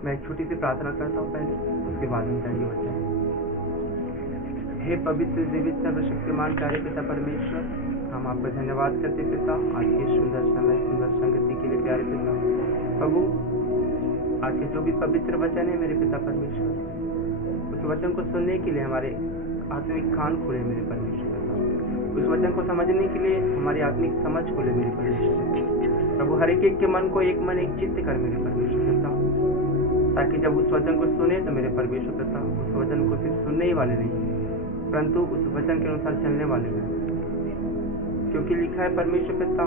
मैं एक छोटी सी प्रार्थना करता हूँ पहले, उसके बाद हम जाएंगे बच्चे। हे पवित्र जीवित सर्वशक्तिमान प्यारे पिता परमेश्वर, हम आपका धन्यवाद करते पिता आज के सुंदर समय सुंदर संगति के लिए प्यारे पिता। प्रभु आज के जो भी पवित्र वचन है मेरे पिता परमेश्वर, उस वचन को सुनने के लिए हमारे आत्मिक कान खुले मेरे परमेश्वर, उस वचन को समझने के लिए हमारी आत्मिक समझ खुले मेरे परमेश्वर। प्रभु हर एक के मन को एक मन एक चित्त कर मेरे परमेश्वर पिता, ताकि जब उस वचन को सुने तो मेरे परमेश्वर पिता उस वचन को सिर्फ सुनने ही वाले नहीं, परंतु उस वचन के अनुसार चलने वाले हैं। क्योंकि लिखा है परमेश्वर पिता,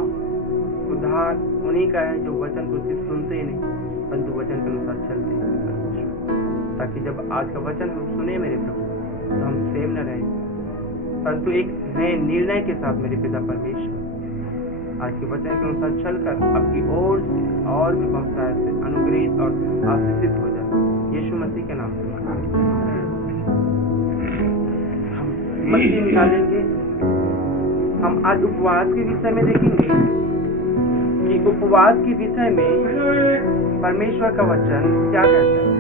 उद्धार उन्हीं का है जो वचन को सिर्फ सुनते ही नहीं परंतु वचन के अनुसार चलते हैं परमेश्वर। ताकि जब आज का वचन हम सुने मेरे प्रभु तो हम सेम न रहे, परंतु एक नए निर्णय के साथ मेरे पिता परमेश्वर आज के वचन के अनुसार चलकर आपकी ओर से और भी बहुत सारे से अनुग्रहित और आशीषित हो जाए, यीशु मसीह के नाम से हम मसीह निकालेंगे। हम आज उपवास के विषय में देखेंगे कि उपवास के विषय में परमेश्वर का वचन क्या कहता है।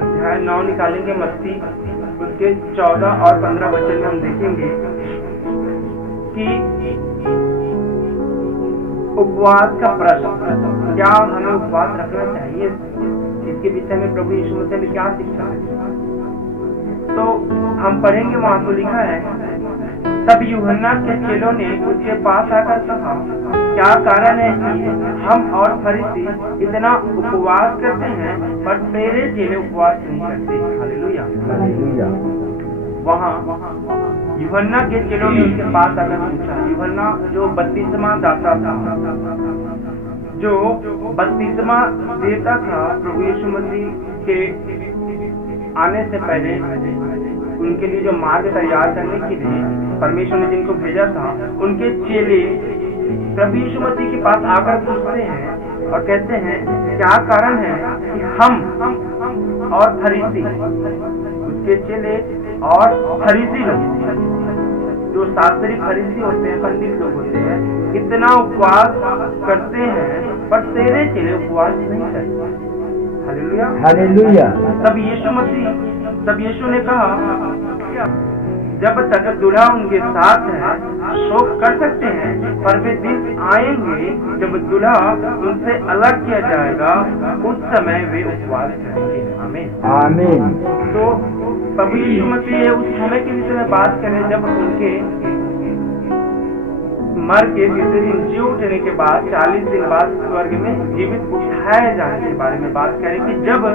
अध्याय 9 निकालेंगे मत्ती, उसके 14 और 15 वचन में हम देखेंगे कि उपवास का प्रश्न, क्या हमें उपवास रखना चाहिए, इसके विषय में प्रभु यीशु मसीह ने क्या शिक्षा है। तो हम पढ़ेंगे, वहां तो लिखा है, तब यूहन्ना के चेलों ने उसके पास आकर कहा, क्या कारण है कि हम और फरीसी इतना उपवास करते हैं पर तेरे चेले उपवास नहीं करते। हालेलुया। वहाँ यूहन्ना के चेलों ने उसके पास आकर पूछा। यूहन्ना जो बपतिस्मा दाता था, जो बपतिस्मा देता था प्रभु यीशु मसीह के आने से पहले, उनके लिए जो मार्ग तैयार करने के लिए परमेश्वर ने जिनको भेजा था, उनके चेले प्रभु यीशु मसीह के पास आकर पूछते हैं और कहते हैं, क्या कारण है कि हम और फरीसी, उसके चेले और फरीसी लोग, जो शास्त्री फरीसी होते हैं, पंडित लोग होते हैं, इतना उपवास करते हैं पर तेरे चेले उपवास नहीं करते। Hallelujah, hallelujah. तब यीशु ने कहा, जब तक दूल्हा उनके साथ है शोक कर सकते हैं, पर वे दिन आएंगे जब दूल्हा उनसे अलग किया जाएगा, उस समय वे उपवास करेंगे। आमीन, आमीन। तो प्रभु यीशु मसीह उस समय के विषय में बात करें जब उनके मर के तीसरे दिन जी उठने के बाद 40 दिन बाद स्वर्ग में जीवित उठाए जाने के बारे में बात करें कि जब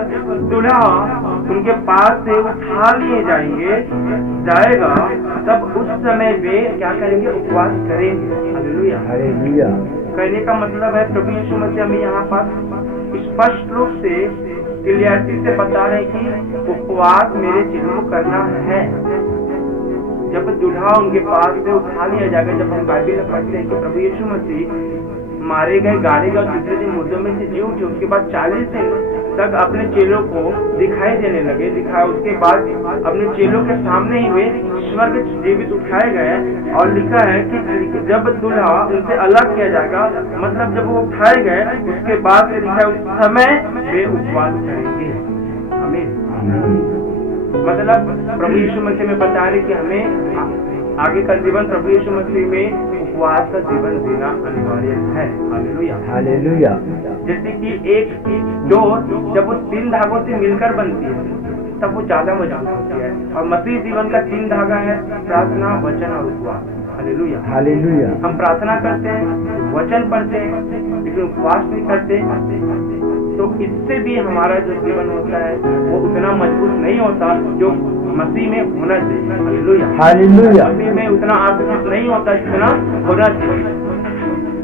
दूल्हा उनके पास से उठा लिए जाएगा, तब उस समय वे क्या करेंगे, उपवास करेंगे। Hallelujah, hallelujah. कहने का मतलब है प्रभु यीशु मसीह हमें यहाँ पर स्पष्ट रूप से क्लियरिटी से बता रहे कि उपवास मेरे चेलों को करना है। जब दूल्हा उनके पास से उठा लिया जाएगा, जब हम बाइबल में पढ़ते हैं कि प्रभु यीशु मसीह मारे गए, गाड़े गए, तीसरे दिन मुर्दों में से जी उठे, उसके बाद 40 दिन तक अपने चेलों को दिखाई देने लगे, उसके बाद अपने चेलों के सामने ही वे स्वर्ग जीवित उठाए गए। और लिखा है कि जब दूल्हा उनसे अलग किया जाएगा, मतलब जब वो उठाए गए, उसके बाद लिखा है उस समय वे उपवास करेंगे। आमीन। मतलब प्रभु यीशु मसीह में बता रहे कि हमें आगे का जीवन प्रभु यीशु मसीह में उपवास का जीवन जीना अनिवार्य है। Hallelujah, hallelujah. जैसे कि एक डोर जब वो 3 धागों से मिलकर बनती है तब वो ज्यादा मजबूत होती है, और मसीह जीवन का 3 धागा है, प्रार्थना, वचन और उपवास। Hallelujah, hallelujah. हम प्रार्थना करते हैं, वचन पढ़ते हैं, लेकिन उपवास नहीं करते, तो इससे भी हमारा जो जीवन होता है वो उतना मजबूत नहीं होता जो मसीह में होना चाहिए। Hallelujah, hallelujah. मसीह में उतना आशीषित नहीं होता जितना होना चाहिए,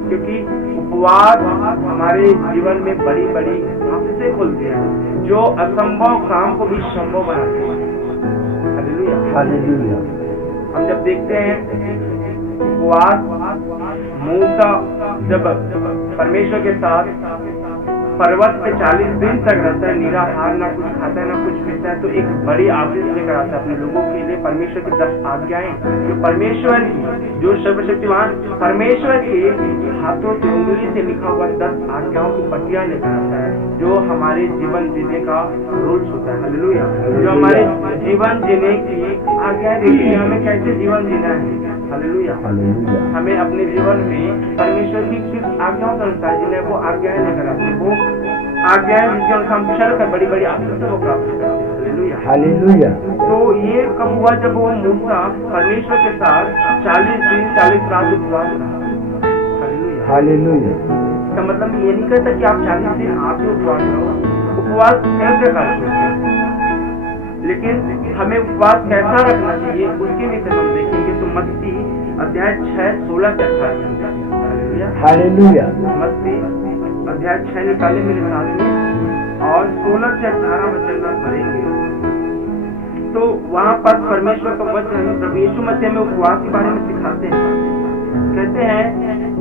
क्योंकि उपवास हमारे जीवन में बड़ी बड़ी आशीषें खोलते हैं, जो असंभव काम को भी संभव बनाते हैं। Hallelujah, hallelujah. हम जब देखते हैं उपवास मूसा जब परमेश्वर के साथ पर्वत पे 40 दिन तक रहता है, निराहार, ना कुछ खाता है ना कुछ पीता है, तो एक बड़ी आशीष लेकर आता है अपने लोगों के लिए। परमेश्वर की 10 आज्ञाएं जो परमेश्वर की, जो सर्वशक्तिमान परमेश्वर के हाथों से उंगली से लिखा हुआ 10 आज्ञाओं की पट्टियां लेकर आता है, जो हमारे जीवन जीने का रूल्स होता है। हालेलुया। जो हमारे जीवन जीने की आज्ञाएं देती है, हमें कैसे जीवन जीना है। हालेलुया। हमें अपने जीवन में परमेश्वर की किस आज्ञाओं का अनुसार जीना है, वो आज्ञाएं लेकर आते हैं, वो आज्ञाएं जिसके अनुसार हम चलकर बड़ी बड़ी आशीषों को प्राप्त करते हैं। हालेलुया। हालेलुया। तो ये कब हुआ, जब वो मूसा परमेश्वर के साथ 40 दिन 40 रात उपवास रहा। हालेलुया। हालेलुया। इसका मतलब ये नहीं कहता कि आप 40 दिन आप ही उपवास रहो, उपवास कई प्रकार से होते हैं, लेकिन हमें उपवास कैसा रखना चाहिए उसके विषय हम देखेंगे। तो मत्ती अध्याय 6:16 से 18। हालेलुया। मत्ती अध्याय 6 निकाले मेरे साथ में, और 16 से 18 वचन हम पढ़ेंगे। तो वहाँ पर परमेश्वर का वचन प्रभु यीशु मसीह में उपवास के बारे में सिखाते हैं। कहते हैं,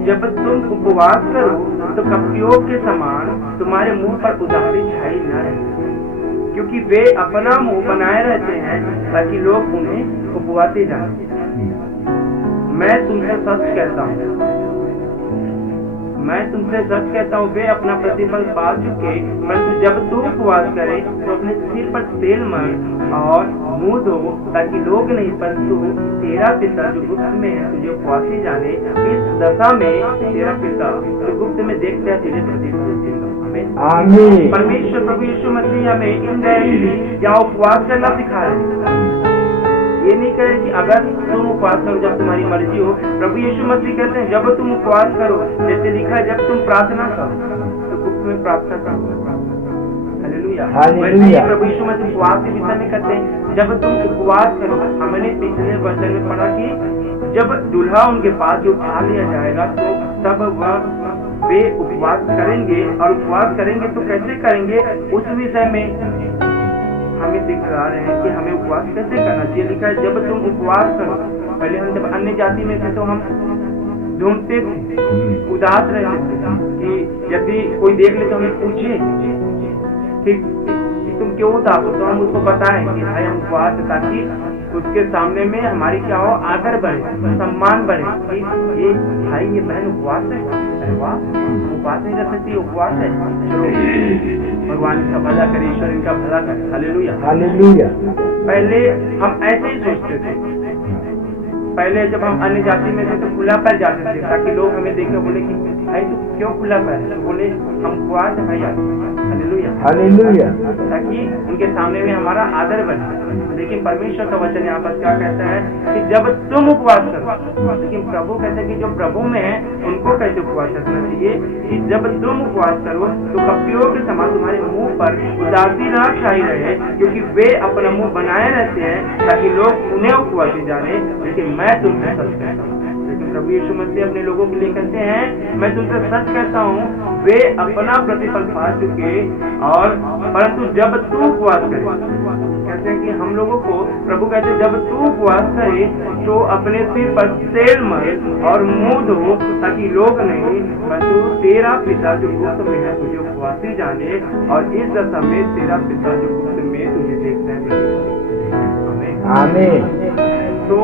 जब तुम उपवास करो तो कपटियों के समान तुम्हारे मुंह पर उदासी छाई न रहे, क्योंकि वे अपना मुंह बनाए रहते हैं ताकि लोग उन्हें उपवासी जाने। मैं तुमसे सच कहता हूँ, मैं तुमसे सच कहता हूँ, वे अपना प्रतिफल पा चुके। परंतु जब तू उपवास करे तो अपने सिर पर तेल मल और मुंह धो, ताकि लोग नहीं परंतु तेरा पिता जो गुप्त में है तुझे उपवासी जाने। इस दशा में तेरा पिता जो गुप्त में देखता है तुझे प्रतिफल देगा। आमीन। परमेश्वर प्रभु यीशु मसीह हमें इनडायरेक्टली या उपवास करना सिखा रहे हैं। ये नहीं कह रहे कि अगर तुम उपवास करो जब तुम्हारी मर्जी हो। प्रभु यीशु मसीह कहते हैं, जब तुम उपवास करो, जैसे लिखा है, जब तुम प्रार्थना करो तो गुप्त में प्रार्थना करो। हालेलुया। हालेलुया। प्रभु यीशु मसीह उपवास के विषय में कहते हैं, जब तुम उपवास करो। हमने पिछले वचन में पढ़ा कि जब दूल्हा उनके पास उठा लिया जाएगा तो तब वे उपवास करेंगे, और उपवास करेंगे तो कैसे करेंगे, उस विषय में हमें दिखा रहे हैं कि हमें उपवास कैसे करना चाहिए। लिखा है, जब तुम उपवास करो। पहले हम जब अन्य जाति में थे तो हम ढूंढते थे, उदास रहते थे कि यदि कोई देख ले तो हमें पूछे कि तुम क्यों उदास हो, तो हम उसको बताएं कि भाई हम उपवास है, ताकि उसके सामने में हमारी क्या हो, आदर बढ़े, सम्मान बढ़े कि ये भाई ये बहन उपवास है। अरे वाह, उपवास नहीं कर सकती, उपवास है। चलो भगवान का भला करे, ईश्वर इनका भला करे। हालेलुया। हालेलुया। पहले हम ऐसे ही सोचते थे। पहले जब हम अन्य जाति में थे तो खुला पैर जाते थे, ताकि लोग हमें देख बोले कि भाई तू क्यों खुला पैर है, तो बोले हम उपवास है भाई। हालेलुया। हालेलुया। ताकि उनके सामने में हमारा आदर बने। लेकिन परमेश्वर का वचन यहाँ पर क्या कहता है कि जब तुम उपवास करो। लेकिन प्रभु कहते हैं कि जो प्रभु में है उनको कैसे उपवास करना चाहिए, कि जब तुम उपवास करो तो कपटियों के समान तुम्हारे मुंह पर उदासी ना छाई रहे, क्योंकि वे अपना मुंह बनाए रहते हैं ताकि लोग उन्हें उपवासी जाने। लेकिन मैं तुमसे सच कहता हूँ। लेकिन प्रभु यीशु मसीह अपने लोगों के लिए कहते हैं, मैं तुमसे सच कहता हूँ, वे अपना प्रतिफल पा चुके, और परंतु जब तू उपवास करे। कहते हैं कि हम लोगों को प्रभु कहते हैं, जब तू उपवास करे तो अपने सिर पर तेल मल और मुंह धो, ताकि लोग नहीं परंतु तेरा पिता जो गुप्त में है तुझे उपवासी जाने, और इस दशा में तेरा पिता जो गुप्त में तुझे देखता है। आमीन। तो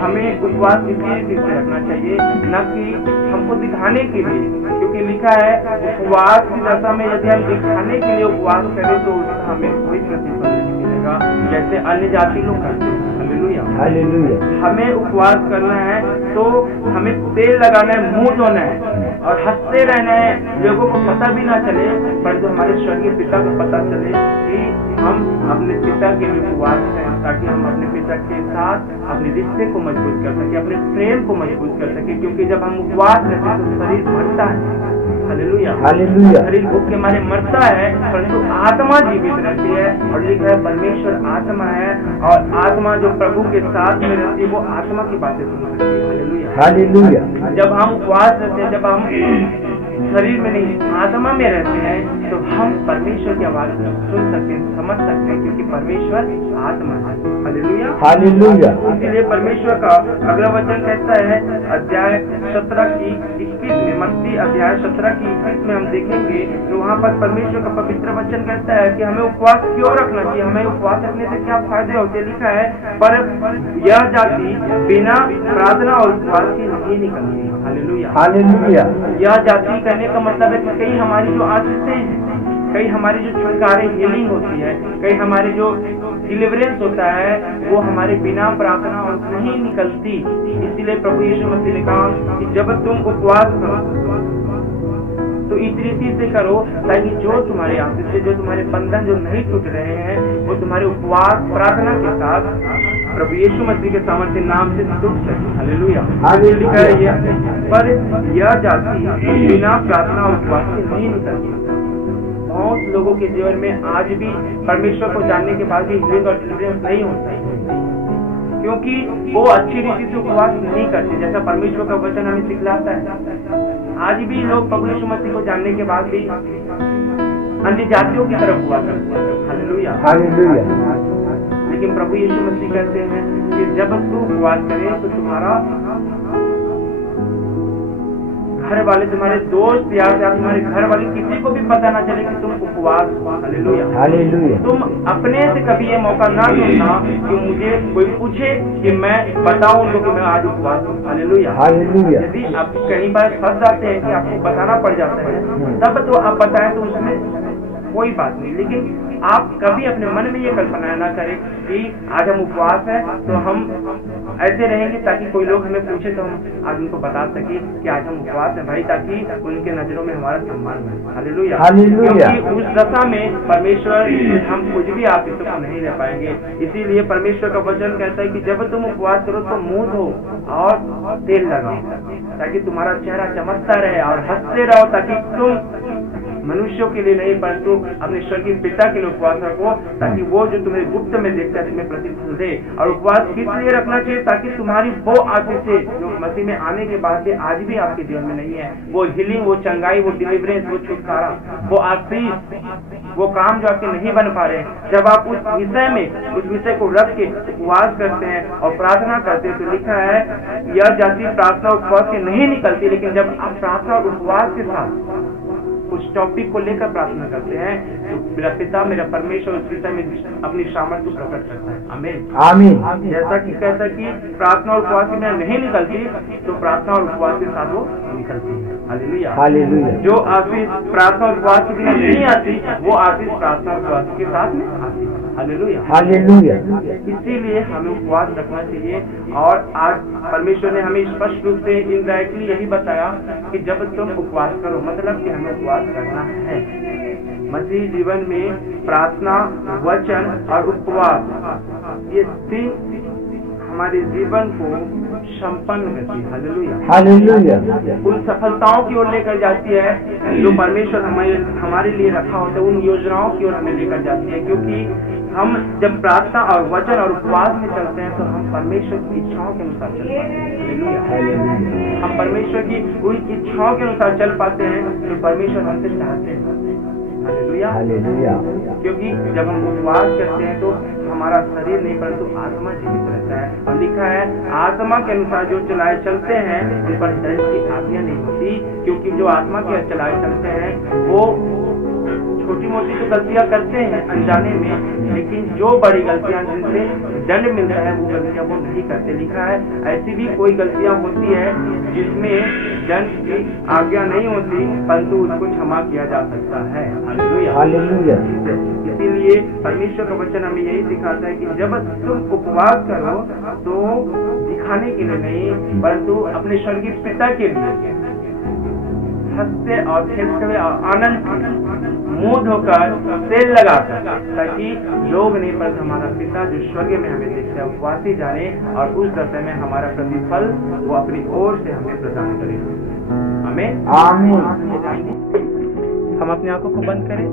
हमें उपवास इसलिए दिल से रखना चाहिए, न कि हमको दिखाने के लिए, क्योंकि लिखा है उपवास की दशा में यदि हम दिखाने के लिए उपवास करें तो उसका हमें कोई प्रतिफल नहीं मिलेगा, जैसे अन्य जाति लोग करते हैं। हालेलुया। हालेलुया। हमें उपवास करना है तो हमें तेल लगाना है, मुंह धोना है और हंसते रहना है। लोगों को पता भी ना चले, परंतु हमारे स्वर्गीय पिता को पता चले कि हम अपने पिता के लिए उपवास करें, ताकि हम अपने पिता के साथ अपने रिश्ते को मजबूत कर सके, अपने प्रेम को मजबूत कर सके। क्योंकि जब हम उपवास करते हैं तो शरीर मरता है। हालेलुया। हालेलुया। शरीर भूख के मारे मरता है, परंतु आत्मा जीवित रहती है। और लिखा है परमेश्वर आत्मा है, और आत्मा जो प्रभु के साथ में रहती है वो आत्मा की बातें सुन सकती है। हालेलुया। हालेलुया। जब हम उपवास रहते हैं, जब हम शरीर में नहीं आत्मा में रहते हैं तो हम परमेश्वर की आवाज सुन सकते हैं, समझ सकते हैं, क्योंकि परमेश्वर आत्मा है। Hallelujah, hallelujah. इसीलिए परमेश्वर का अगला वचन कहता है अध्याय 17 की 21 में, मत्ती अध्याय 17 की 21 में हम देखेंगे तो वहाँ पर परमेश्वर का पवित्र वचन कहता है कि हमें उपवास क्यों रखना चाहिए, हमें उपवास रखने से क्या फायदे होते। लिखा है पर यह जाति बिना प्रार्थना और उपवास की नहीं निकलती। Hallelujah, hallelujah. यह जाति कहने का मतलब है कि कई हमारी जो आशीषें हैं, कई हमारी जो छुटकारे हीलिंग होती है, कई हमारी जो डिलीवरेंस होता है वो हमारे बिना प्रार्थना और नहीं निकलती। इसीलिए प्रभु यीशु मसीह ने कहा कि जब तुम उपवास करो तो इस रीति से करो ताकि जो तुम्हारे आशीष से, जो तुम्हारे बंधन जो नहीं टूट रहे हैं वो तुम्हारे उपवास प्रार्थना के साथ प्रभु यीशु मसीह के सामर्थ्य नाम से टूट सके। हालेलुया, लिखा है ये पर यह जाति बिना प्रार्थना और उपवास के नहीं निकलती। बहुत लोगों के जीवन में आज भी परमेश्वर को जानने के बाद भी हीलिंग और डिलीवरेंस नहीं होता है, क्योंकि वो अच्छी रीति से उपवास नहीं करते जैसा परमेश्वर का वचन हमें सिखलाता है। आज भी लोग प्रभु यीशु मसीह को जानने के बाद भी अन्य जातियों की तरफ हुआ करते हैं। Hallelujah, hallelujah. लेकिन प्रभु यीशु मसीह कहते हैं कि जब तू उपवास करे तो तुम्हारा घर वाले, तुम्हारे दोस्त या तुम्हारे घर वाले किसी को भी पता ना चले कि तुम उपवास हो। Hallelujah, hallelujah. तुम अपने से कभी ये मौका ना ढूंढना कि मुझे कोई पूछे कि मैं बताऊं उनको कि मैं आज उपवास हूँ। Hallelujah, hallelujah. यदि आप कहीं बार फंस जाते हैं कि आपको बताना पड़ जाता है तब तो आप बताएं तो उसमें कोई बात नहीं, लेकिन आप कभी अपने मन में ये कल्पना ना करें कि आज हम उपवास है तो हम ऐसे रहेंगे ताकि कोई लोग हमें पूछे तो हम आज उनको बता सके कि आज हम उपवास है भाई, ताकि उनके नजरों में हमारा सम्मान बने। Hallelujah, hallelujah. क्योंकि उस दशा में परमेश्वर हम कुछ भी आप इसको नहीं ले पाएंगे। इसीलिए परमेश्वर का वचन कहता है कि जब तुम उपवास करो तो मुंह धो और तेल लगाओ ताकि तुम्हारा चेहरा चमकता रहे और हंसते रहो, ताकि तुम मनुष्यों के लिए नहीं परंतु अपने स्वर्गीय पिता के लिए उपवास रखो, ताकि वो जो तुम्हें गुप्त में देखता है तुम्हें प्रतिफल दे। और उपवास किस लिए रखना चाहिए? ताकि तुम्हारी वो आशीषें जो मसीह में आने के बाद से आज भी आपके जीवन में नहीं है, वो हीलिंग, वो चंगाई, वो डिलीवरेंस, वो छुटकारा, वो आशीष, वो काम जो आपके नहीं बन पा रहे हैं, जब आप उस विषय को रख के उपवास करते हैं और प्रार्थना करते हैं तो लिखा है यह जाति प्रार्थना उपवास से नहीं निकलती। लेकिन जब आप प्रार्थना और उपवास के साथ उस टॉपिक को लेकर प्रार्थना करते हैं तो मेरा पिता, मेरा परमेश्वर उस विषय में अपनी सामर्थ्य को प्रकट करता है। आमीन, आमीन। जैसा कि कहता है कि प्रार्थना और उपवास में नहीं निकलती तो प्रार्थना और उपवास के साथ वो निकलती है। Hallelujah, hallelujah. जो आशीष प्रार्थना और उपवास के बिना नहीं आती वो आशीष प्रार्थना और उपवास के साथ में आती है। Hallelujah, hallelujah. इसीलिए हमें उपवास रखना चाहिए। और आज परमेश्वर ने हमें स्पष्ट रूप से इनडायरेक्टली यही बताया कि जब तुम उपवास करो, मतलब कि हमें उपवास करना है। मसीह जीवन में प्रार्थना, वचन और उपवास ये तीन हमारे जीवन को संपन्न करती है। Hallelujah, hallelujah. उन सफलताओं की ओर लेकर जाती है जो परमेश्वर हमारे लिए रखा होता है, उन योजनाओं की ओर हमें लेकर जाती है। क्योंकि हम जब प्रार्थना और वचन और उपवास में चलते हैं तो हम परमेश्वर की इच्छाओं के अनुसार चलते हैं। हालेलुया, हम परमेश्वर की उन इच्छाओं के अनुसार चल पाते हैं जो परमेश्वर हमसे चाहते हैं। Hallelujah, hallelujah. क्योंकि जब हम उपवास करते हैं तो हमारा शरीर नहीं परंतु आत्मा जीवित रहता है। और लिखा है आत्मा के अनुसार जो चलाए चलते हैं उन पर दंड की आज्ञा नहीं होती, क्योंकि जो आत्मा के चलाए चलते हैं वो छोटी मोटी तो गलतियां करते हैं अनजाने में, लेकिन जो बड़ी गलतियां जिनसे दंड मिलता है वो गलतियां वो नहीं करते। लिखा है ऐसी भी कोई गलतियां होती है जिसमें दंड की आज्ञा नहीं होती परंतु उसको क्षमा किया जा सकता है। Hallelujah, hallelujah. इसीलिए परमेश्वर का वचन हमें यही सिखाता है कि जब तुम उपवास करो तो दिखाने के लिए नहीं परंतु अपने स्वर्गीय पिता के लिए हंसते और खेलते हुए और आनंद से मुंह धोकर तेल लगाकर, ताकि लोग नहीं पर हमारा पिता जो स्वर्ग में हमें देखता है उपवासी जाने और उस दशा में हमारा प्रतिफल वो अपनी ओर से हमें प्रदान करे। हमें हम अपनी आंखों को बंद करें।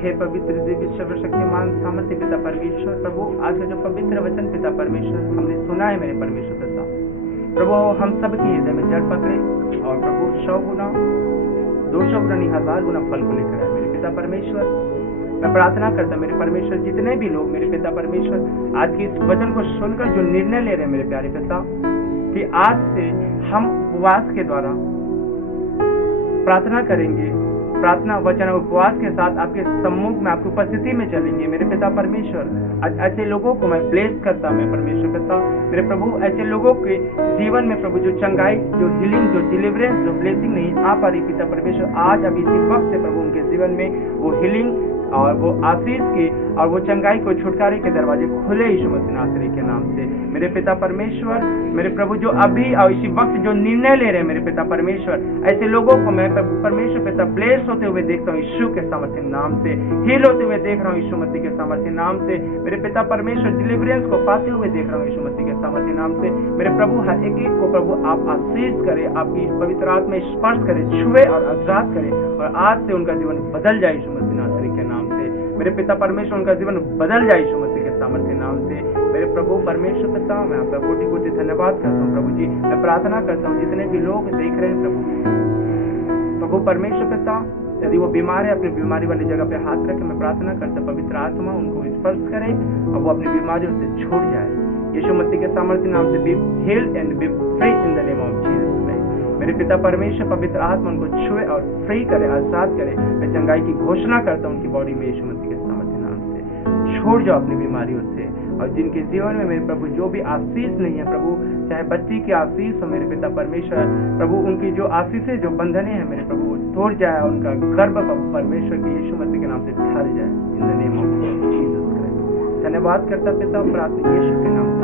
हे पवित्र दिव्य सर्वशक्तिमान सामर्थ्य पिता परमेश्वर, प्रभु आज का जो पवित्र वचन पिता परमेश्वर हमने सुना है मेरे परमेश्वर पिता, प्रभु हम सबके हृदय में जड़ पकड़े और प्रभु 100 गुना 200 गुना नहीं 1000 गुना फल को लेकर आए। मेरे पिता परमेश्वर, मैं प्रार्थना करता मेरे परमेश्वर, जितने भी लोग मेरे पिता परमेश्वर आज की इस वचन को सुनकर जो निर्णय ले रहे हैं मेरे प्यारे पिता, कि आज से हम उपवास के द्वारा प्रार्थना करेंगे, प्रार्थना वचन उपवास के साथ आपके सम्मुख में आपकी उपस्थिति में चलेंगे। मेरे पिता परमेश्वर, ऐसे लोगों को मैं ब्लेस करता, मैं परमेश्वर पिता मेरे प्रभु, ऐसे लोगों के जीवन में प्रभु जो चंगाई, जो हीलिंग, जो डिलीवरेंस, जो ब्लेसिंग नहीं आ पा रही पिता परमेश्वर, आज अब इसी वक्त से प्रभु उनके जीवन में वो हीलिंग और वो आशीष के और वो चंगाई को छुटकारे के दरवाजे खुले यीशु मसीह नासरी के नाम से। मेरे पिता परमेश्वर, मेरे प्रभु जो अभी और इसी वक्त जो निर्णय ले रहे हैं मेरे पिता परमेश्वर, ऐसे लोगों को मैं परमेश्वर पिता ब्लेस होते हुए देखता हूँ यीशु के सामर्थ्य नाम से, हील होते हुए देख रहा हूँ यीशु मसीह के सामर्थ्य नाम से। मेरे पिता परमेश्वर डिलीवरेंस को पाते हुए देख रहा हूँ यीशु मसीह के सामर्थ्य नाम से। मेरे प्रभु हर एक को प्रभु आप आशीष करे, आपकी पवित्र आत्मा स्पर्श करे, छुए और आजाद करे, और आज से उनका जीवन बदल जाए यीशु मसीह नासरी के नाम से। मेरे पिता परमेश्वर उनका जीवन बदल जाए यीशु मसीह के सामर्थ्य नाम से। मेरे प्रभु परमेश्वर पिता, मैं आपका कोटि कोटि धन्यवाद करता हूँ प्रभु जी। मैं प्रार्थना करता हूँ जितने भी लोग देख रहे हैं प्रभु परमेश्वर पिता, यदि वो बीमार है अपनी बीमारी वाली जगह पे हाथ रखे, मैं प्रार्थना करता पवित्र आत्मा उनको स्पर्श करे और वो अपनी बीमारियों से छूट जाए यीशु मसीह के सामर्थ्य नाम से। Be healed and B free in the name of Jesus Christ. मेरे पिता परमेश्वर पवित्र आत्मा उनको छुए और फ्री करे, आजाद करे। मैं चंगाई की घोषणा करता हूँ उनकी बॉडी में यीशु मसीह के सामर्थ्य नाम से। छोड़ जाओ अपनी बीमारियों से, और जिनके जीवन में मेरे प्रभु जो भी आशीष नहीं है प्रभु, चाहे बच्ची की आशीष हो मेरे पिता परमेश्वर, प्रभु उनकी जो आशीषें जो बंधने हैं मेरे प्रभु तोड़ जाए, उनका गर्भ परमेश्वर के यीशु मसीह के नाम से ठहर जाए in the name of Jesus Christ. धन्यवाद करता पिता, प्रार्थना यीशु के नाम से।